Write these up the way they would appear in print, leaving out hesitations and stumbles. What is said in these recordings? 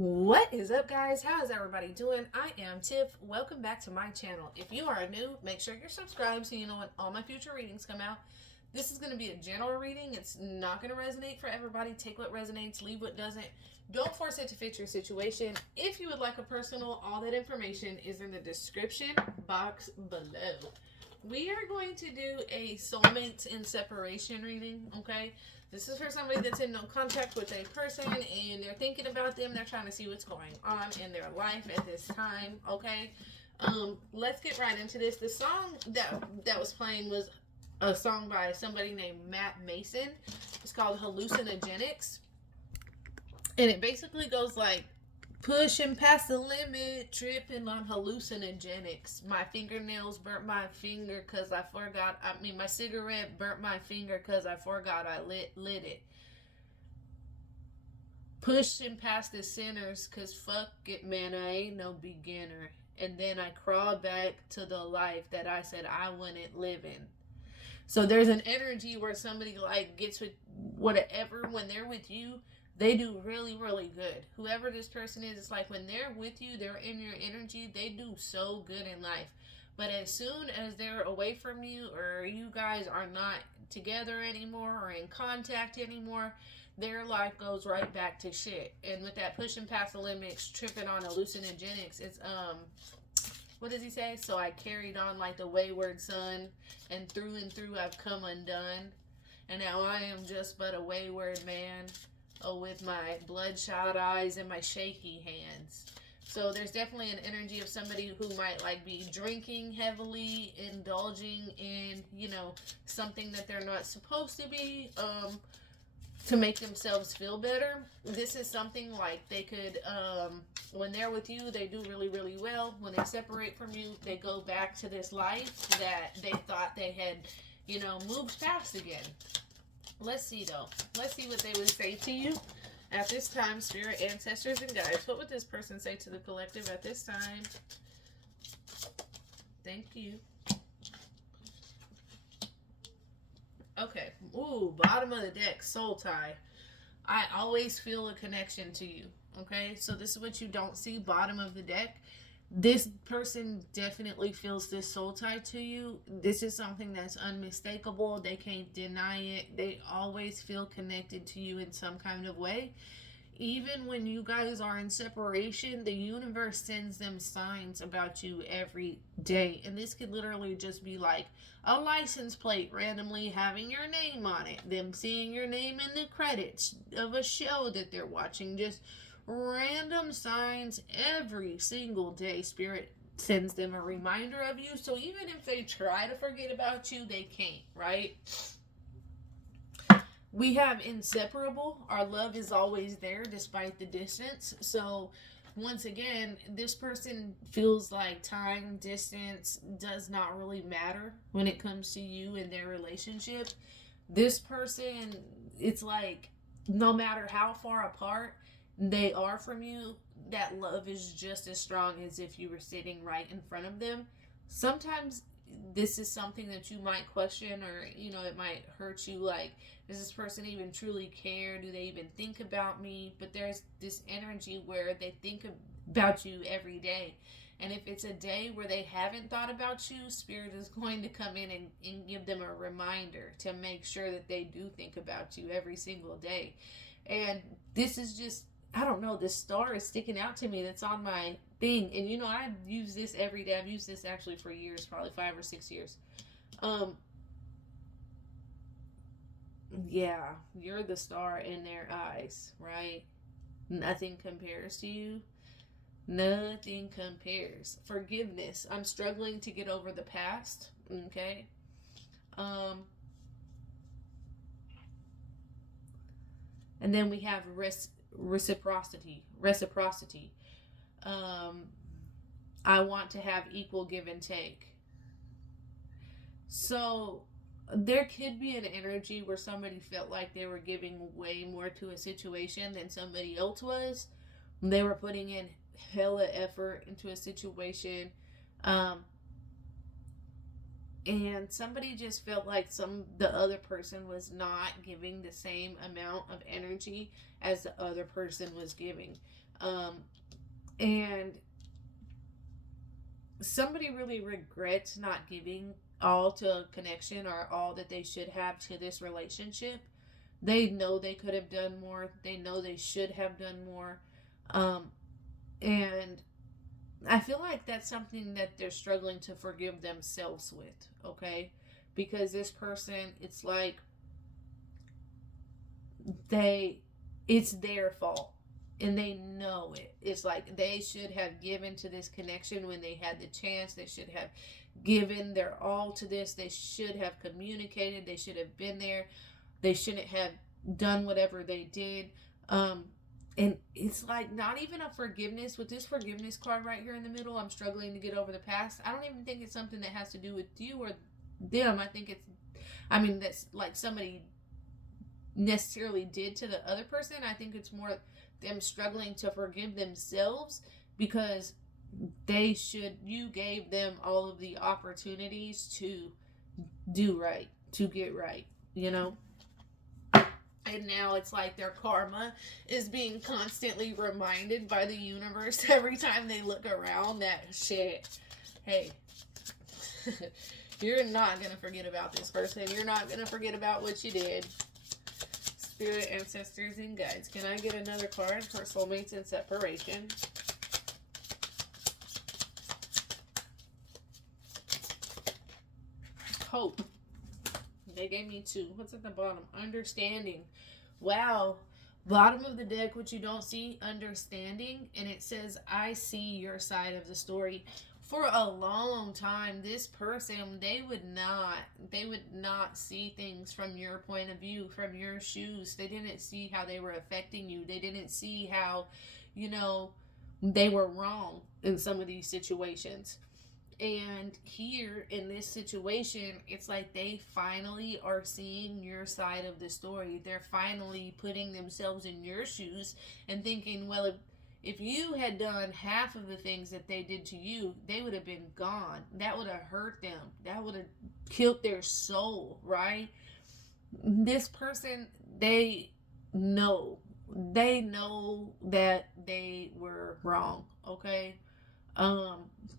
What is up, guys? How is everybody doing? I am Tiff. Welcome back to my channel. If you are new, make sure you're subscribed so you know when all my future readings come out. This is going to be a general reading. It's not going to resonate for everybody. Take what resonates, leave what doesn't. Don't force it to fit your situation. If you would like a personal, all that information is in the description box below. We are going to do a soulmates in separation reading, okay? This is for somebody that's in no contact with a person and they're thinking about them. They're trying to see what's going on in their life at this time, okay? Let's get right into this. The song that was playing was a song by somebody named Matt Mason. It's called Hallucinogenics. And it basically goes like, pushing past the limit, tripping on hallucinogenics. My fingernails burnt my finger because I forgot. My cigarette burnt my finger because I forgot I lit it. Pushing past the sinners because fuck it, man, I ain't no beginner. And then I crawled back to the life that I said I wouldn't live in. So there's an energy where somebody like gets with whatever when they're with you. They do really, really good. Whoever this person is, it's like when they're with you, they're in your energy, they do so good in life. But as soon as they're away from you or you guys are not together anymore or in contact anymore, their life goes right back to shit. And with that pushing past the limits, tripping on hallucinogenics, it's what does he say? So I carried on like the wayward son, and through I've come undone. And now I am just but a wayward man. Oh, with my bloodshot eyes and my shaky hands. So there's definitely an energy of somebody who might like be drinking heavily, indulging in, something that they're not supposed to be, to make themselves feel better. This is something like they could, when they're with you, they do really, really well. When they separate from you, they go back to this life that they thought they had, moved past again. Let's see, though. Let's see what they would say to you at this time, spirit, ancestors, and guides. What would this person say to the collective at this time? Thank you. Okay. Ooh, bottom of the deck, soul tie. I always feel a connection to you. Okay? So this is what you don't see, bottom of the deck. This person definitely feels this soul tie to you. This is something that's unmistakable. They can't deny it. They always feel connected to you in some kind of way. Even when you guys are in separation, the universe sends them signs about you every day. And this could literally just be like a license plate randomly having your name on it. Them seeing your name in the credits of a show that they're watching. Just random signs every single day. Spirit sends them a reminder of you. So even if they try to forget about you, they can't, right? We have inseparable. Our love is always there despite the distance. So once again, this person feels like time, distance does not really matter when it comes to you and their relationship. This person, it's like no matter how far apart they are from you, that love is just as strong as if you were sitting right in front of them. Sometimes this is something that you might question, or it might hurt you, like, does this person even truly care? Do they even think about me? But there's this energy where they think about you every day. And if it's a day where they haven't thought about you, Spirit is going to come in and give them a reminder to make sure that they do think about you every single day. And this is just, I don't know, this star is sticking out to me that's on my thing. And I use this every day. I've used this actually for years, probably 5 or 6 years. Yeah, you're the star in their eyes, right? Nothing compares to you. Nothing compares. Forgiveness. I'm struggling to get over the past. Okay. And then we have reciprocity. I want to have equal give and take. So there could be an energy where somebody felt like they were giving way more to a situation than somebody else was. They were putting in hella effort into a situation. And somebody just felt like the other person was not giving the same amount of energy as the other person was giving. Um, and somebody really regrets not giving all to a connection or all that they should have to this relationship. They know they could have done more. They know they should have done more. Um, and I feel like that's something that they're struggling to forgive themselves with, okay? Because this person, it's like they it's their fault and they know it. It's like they should have given to this connection when they had the chance. They should have given their all to this. They should have communicated. They should have been there. They shouldn't have done whatever they did. Um, and it's like not even a forgiveness with this forgiveness card right here in the middle. I'm struggling to get over the past. I don't even think it's something that has to do with you or them. I think it's, I mean, that's like somebody necessarily did to the other person. I think it's more them struggling to forgive themselves because you gave them all of the opportunities to do right, to get right, you know? And now it's like their karma is being constantly reminded by the universe every time they look around that shit. Hey, you're not gonna forget about this person. You're not gonna forget about what you did. Spirit, ancestors, and guides. Can I get another card for soulmates and separation? Hope. They gave me 2. What's at the bottom? Understanding. Wow. Bottom of the deck, what you don't see, understanding. And it says, I see your side of the story. For a long time, this person, they would not see things from your point of view, from your shoes. They didn't see how they were affecting you. They didn't see how, they were wrong in some of these situations. And here in this situation, it's like they finally are seeing your side of the story. They're finally putting themselves in your shoes and thinking, well, if you had done half of the things that they did to you, they would have been gone. That would have hurt them. That would have killed their soul, right? This person, they know. They know that they were wrong, okay?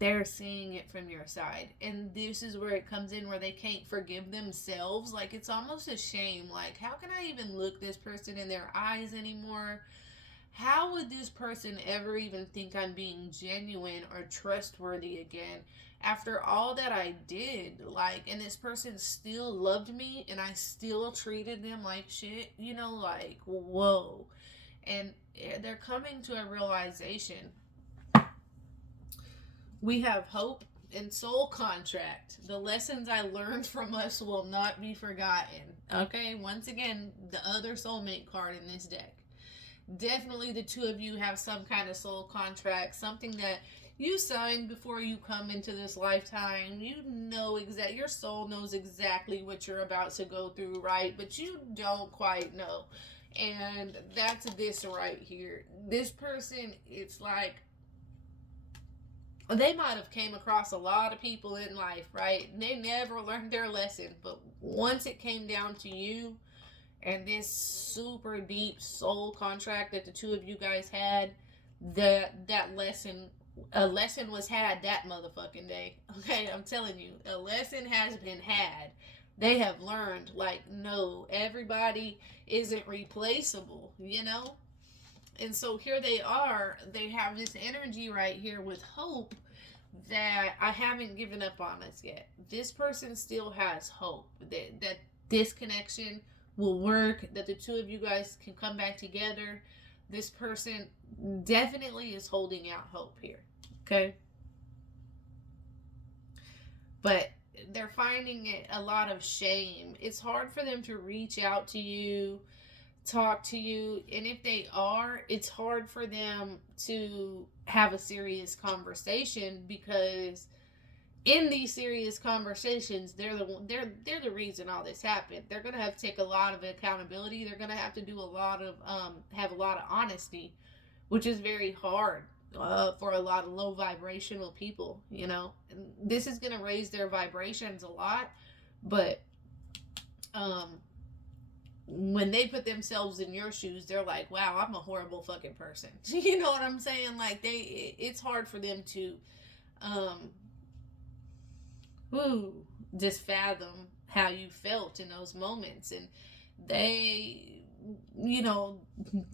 They're seeing it from your side. And this is where it comes in where they can't forgive themselves. Like, it's almost a shame. Like, how can I even look this person in their eyes anymore? How would this person ever even think I'm being genuine or trustworthy again after all that I did? Like, and this person still loved me and I still treated them like shit, like, whoa. And they're coming to a realization. We have hope and soul contract. The lessons I learned from us will not be forgotten. Okay, once again, the other soulmate card in this deck. Definitely the two of you have some kind of soul contract, something that you signed before you come into this lifetime. You know your soul knows exactly what you're about to go through, right? But you don't quite know. And that's this right here. This person, it's like they might have came across a lot of people in life, right? They never learned their lesson, but once it came down to you and this super deep soul contract that the two of you guys had, that lesson, a lesson was had that motherfucking day. Okay, I'm telling you, a lesson has been had. They have learned, like, no, everybody isn't replaceable, And so here they are. They have this energy right here with hope that I haven't given up on us yet. This person still has hope that this connection will work, that the two of you guys can come back together. This person definitely is holding out hope here. Okay? But they're finding it a lot of shame. It's hard for them to reach out to you, talk to you, and if they are, it's hard for them to have a serious conversation because in these serious conversations, they're the reason all this happened. They're gonna have to take a lot of accountability. They're gonna have to do a lot of have a lot of honesty, which is very hard for a lot of low vibrational people. And this is gonna raise their vibrations a lot, but when they put themselves in your shoes, they're like, wow, I'm a horrible fucking person. You know what I'm saying? Like, it's hard for them to, um, woo, just fathom how you felt in those moments. And they, you know,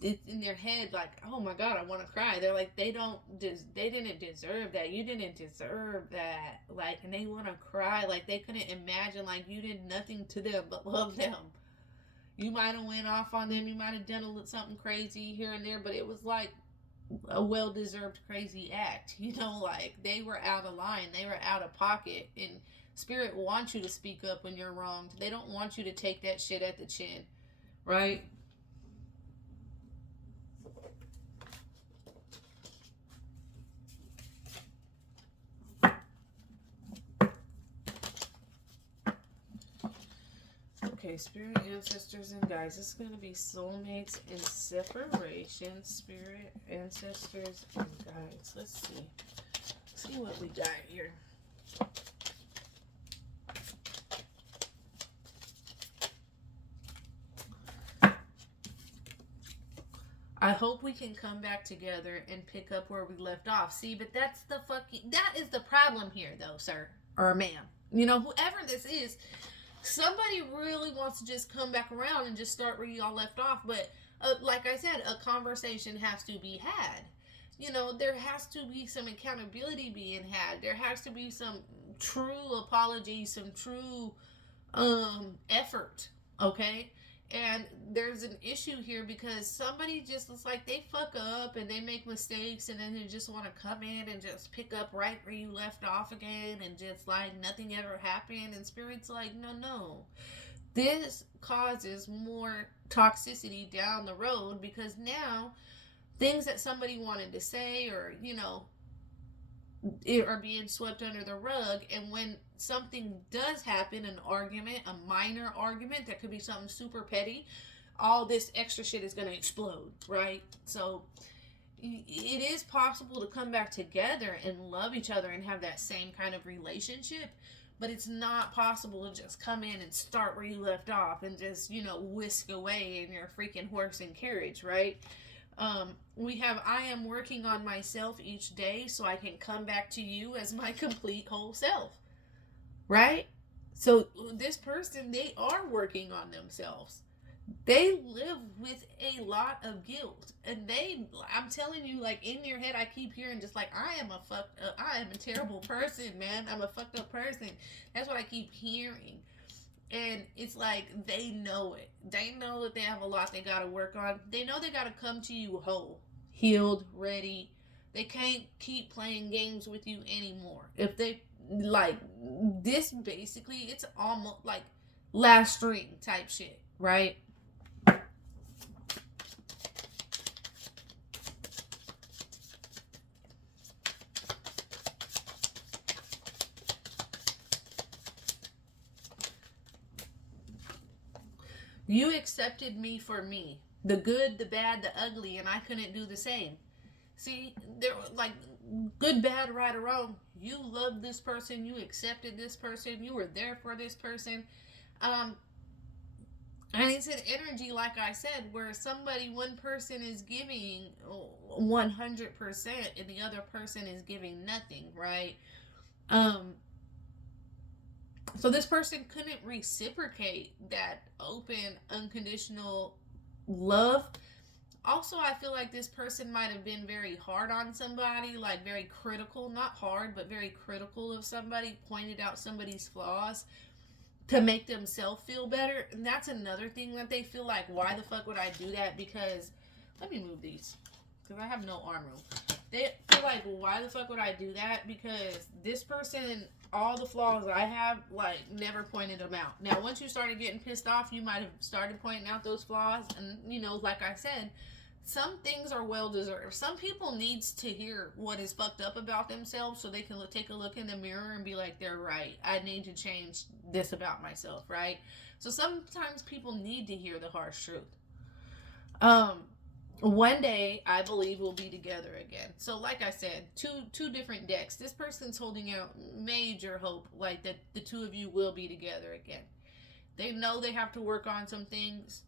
in their head, like, oh my God, I want to cry. They're like, they didn't deserve that. You didn't deserve that. Like, and they want to cry. Like, they couldn't imagine, like, you did nothing to them but love them. You might have went off on them. You might have done something crazy here and there, but it was like a well-deserved crazy act. You know, like, they were out of line. They were out of pocket. And Spirit wants you to speak up when you're wronged. They don't want you to take that shit at the chin, right? Okay, Spirit, ancestors, and guides. This is going to be soulmates and separation. Spirit, ancestors, and guides. Let's see. See what we got here. I hope we can come back together and pick up where we left off. See, but that is the problem here, though, sir or ma'am. You know, whoever this is, somebody really wants to just come back around and just start where y'all left off. But like I said, a conversation has to be had. You know, there has to be some accountability being had. There has to be some true apology, some true effort. Okay. And there's an issue here because somebody just looks like they fuck up and they make mistakes, and then they just want to come in and just pick up right where you left off again and just like nothing ever happened. And Spirit's like, no. This causes more toxicity down the road because now things that somebody wanted to say, or, you know, are being swept under the rug. And when something does happen, an argument, a minor argument that could be something super petty, all this extra shit is going to explode, right? So it is possible to come back together and love each other and have that same kind of relationship, but it's not possible to just come in and start where you left off and just, you know, whisk away in your freaking horse and carriage, right? We have, I am working on myself each day so I can come back to you as my complete whole self, right? So this person, they are working on themselves. They live with a lot of guilt, and I'm telling you, like, in your head, I keep hearing just like, I am a terrible person, man. I'm a fucked up person. That's what I keep hearing. And it's like, they know it. They know that they have a lot they got to work on. They know they got to come to you whole, healed, ready. They can't keep playing games with you anymore. If they, like, this basically, it's almost like last string type shit, right? You accepted me for me, the good, the bad, the ugly, and I couldn't do the same. See, there, like, good, bad, right, or wrong. You loved this person. You accepted this person. You were there for this person. Um, and it's an energy, like I said, where one person is giving 100% and the other person is giving nothing, right? Um, So this person couldn't reciprocate that open, unconditional love. Also, I feel like this person might have been very hard on somebody, like very critical, not hard, but very critical of somebody, pointed out somebody's flaws to make themselves feel better. And that's another thing that they feel like, why the fuck would I do that? Because, let me move these, because I have no arm room. They feel like, why the fuck would I do that? Because this person, all the flaws I have, like, never pointed them out. Now, once you started getting pissed off, you might have started pointing out those flaws. And, you know, like I said, some things are well deserved. Some people needs to hear what is fucked up about themselves so they can take a look in the mirror and be like, they're right. I need to change this about myself, right? So sometimes people need to hear the harsh truth. One day I believe we'll be together again. So like I said, two different decks. This person's holding out major hope, like that the two of you will be together again. They know they have to work on some things.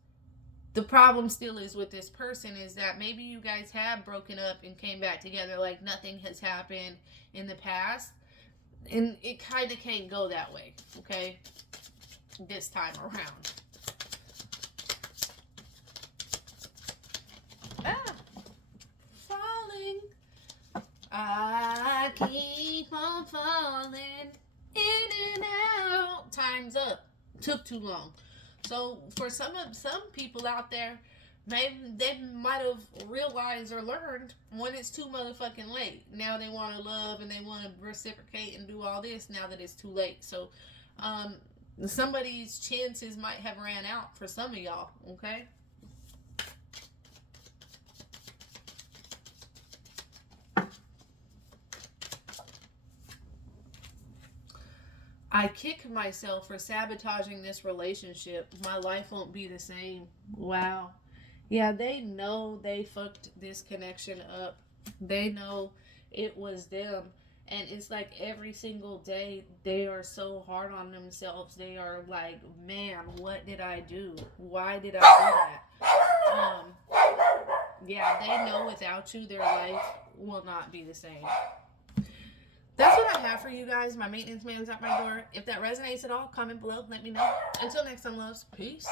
the problem still is with this person is that maybe you guys have broken up and came back together like nothing has happened in the past. And it kind of can't go that way, okay? This time around. Ah, falling. I keep on falling in and out. Time's up. Took too long. So for some people out there, maybe they might have realized or learned when it's too motherfucking late. Now they want to love and they want to reciprocate and do all this now that it's too late. So somebody's chances might have ran out for some of y'all, okay? I kick myself for sabotaging this relationship. My life won't be the same. Wow. Yeah, they know they fucked this connection up. They know it was them. And it's like every single day they are so hard on themselves. They are like, man, what did I do? Why did I do that? Yeah, they know without you, their life will not be the same. That's what I have for you guys. My maintenance man is at my door. If that resonates at all, comment below. Let me know. Until next time, loves. Peace.